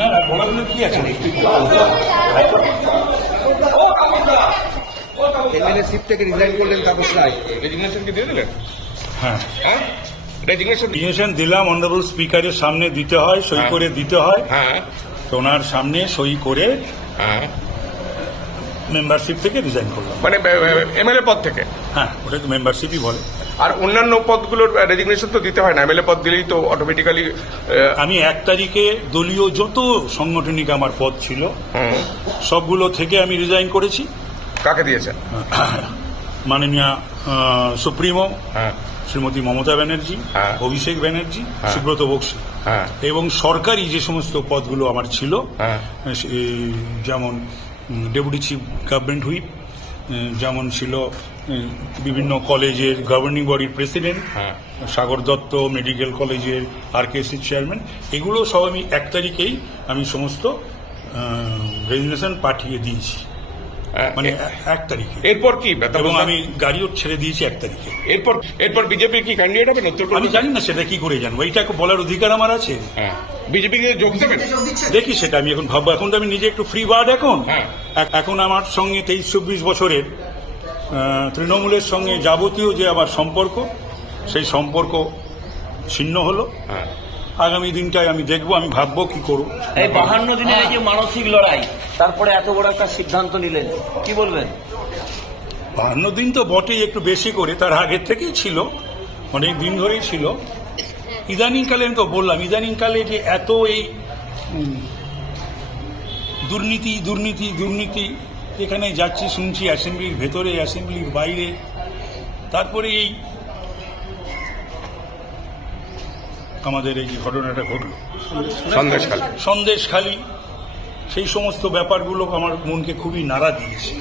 না বলাগুলো কি আছে? এমএলএশিপ থেকে রিজাইন করলেন তাপস রায়, রেজিগনেশন কি দিয়ে দিলেন? হ্যাঁ, রেজিগনেশন দিলাম। অনারেবল স্পিকারের সামনে দিতে হয়, সই করে দিতে হয়। হ্যাঁ, তো ওনার সামনে সই করে হ্যাঁ, মেম্বারশিপ থেকে রিজাইন করলাম। মানে এমএলএ পদ থেকে? হ্যাঁ, ওটা তো মেম্বারশিপই বলে। আর অন্যান্য পদগুলোর রেজিগনেশন তো দিতে হয় না, এমএলএ পদ দিলেই তো অটোমেটিক্যালি। আমি 1 তারিখে দলীয় যত সাংগঠনিক আমার পদ ছিল সবগুলো থেকে আমি রিজাইন করেছি। কাকে দিয়েছেন? মাননীয় সুপ্রিমো হ্যাঁ, শ্রীমতী মমতা ব্যানার্জি, হ্যাঁ, অভিষেক ব্যানার্জি, হ্যাঁ, সুব্রত বক্সী, হ্যাঁ, এবং সরকারি যে সমস্ত পদগুলো আমার ছিল, হ্যাঁ, যেমন ডেপুটি চিফ গভর্নমেন্ট হুইপ, যেমন ছিল বিভিন্ন কলেজের গভর্নিং বডির প্রেসিডেন্ট, হ্যাঁ, সাগর দত্ত মেডিকেল কলেজের RKC চেয়ারম্যান, এগুলো সব আমি 1 তারিখেই আমি সমস্ত রেজিগনেশন পাঠিয়ে দিয়েছি, মানে 1 তারিখে। এরপর কি? এবং আমি গাড়িও ছেড়ে দিয়েছি 1 তারিখে। এরপর বিজেপির কি ক্যান্ডিডেট হবে? আমি জানি না, সেটা কি করে জানবো? এইটাকে বলার অধিকার আমার আছে। বিজেপিকে যোগ দেবেন? দেখি, সেটা আমি এখন ভাববো। এখন তো আমি নিজে একটু ফ্রি বার্ড। এখন আমার সঙ্গে 23-24 বছরের তৃণমূলের সঙ্গে যাবতীয় যে আমার সম্পর্ক, সেই সম্পর্ক ছিন্ন হলো। আগামী দিনটায় আমি দেখবো, আমি ভাববো কি করব। এই 52 দিনের এই যে মানসিক লড়াই, তারপরে এত বড় একটা সিদ্ধান্ত নিলেন, কি বলবেন? 52 দিন তো বটেই, একটু বেশি করে, তার আগের থেকেই ছিল, অনেক দিন ধরেই ছিল। ইদানিংকালে আমি তো বললাম, ইদানিংকালে যে এত এই দুর্নীতি দুর্নীতি দুর্নীতি, এখানে যাচ্ছি শুনছি, অ্যাসেম্বলির ভেতরে, অ্যাসেম্বলির বাইরে, তারপরে এই আমাদের এই যে ঘটনাটা ঘটল সন্দেশখালী, সেই সমস্ত ব্যাপারগুলো আমার মনকে খুবই নাড়া দিয়েছে।